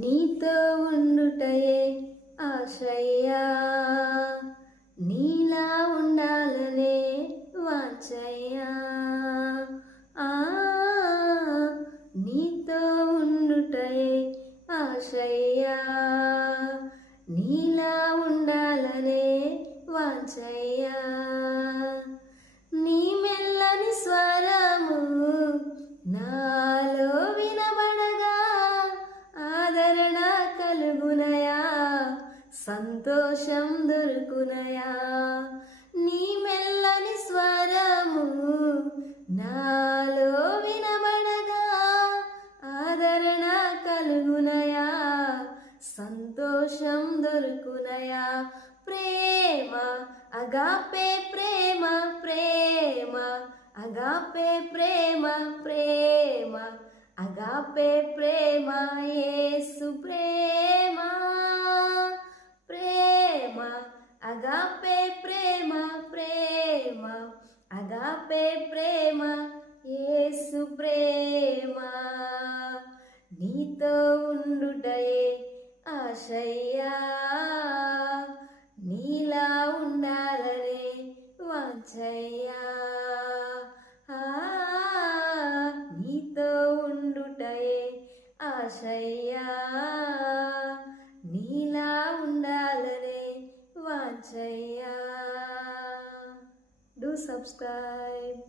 నీతో ఉండుటయే ఆశయ్యా, నీలా ఉండాలనే వాంఛయ్యా. నీతో ఉండుటయే ఆశయ్యా, నీలా ఉండాలనే వాంఛయ్యా. నీ మెల్లని స్వరము నాలో వినబడగా ఆదరణ కలుగునయా, సంతోషం దొరుకునయా. నీ మెల్లని స్వరము నాలో వినబడగా ఆదరణ కలుగునయా, సంతోషం దొరుకునయా. ప్రేమ అగాపే ప్రేమ, ప్రేమ అగాపే ప్రేమ, ప్రేమ అగాపే ప్రేమ, యేసు ప్రేమ. ప్రేమ అగాపే ప్రేమ, ప్రేమ అగాపే ప్రేమ, యేసు ప్రేమ. నీతో ఉండుటయే ఆశయ్యా, నీలా ఉండాలనే వాంఛయ్యా. నీతో ఉండుటయే ఆశయ్యా, నీలా ఉండాలనే వాంఛయ్యా. Do subscribe.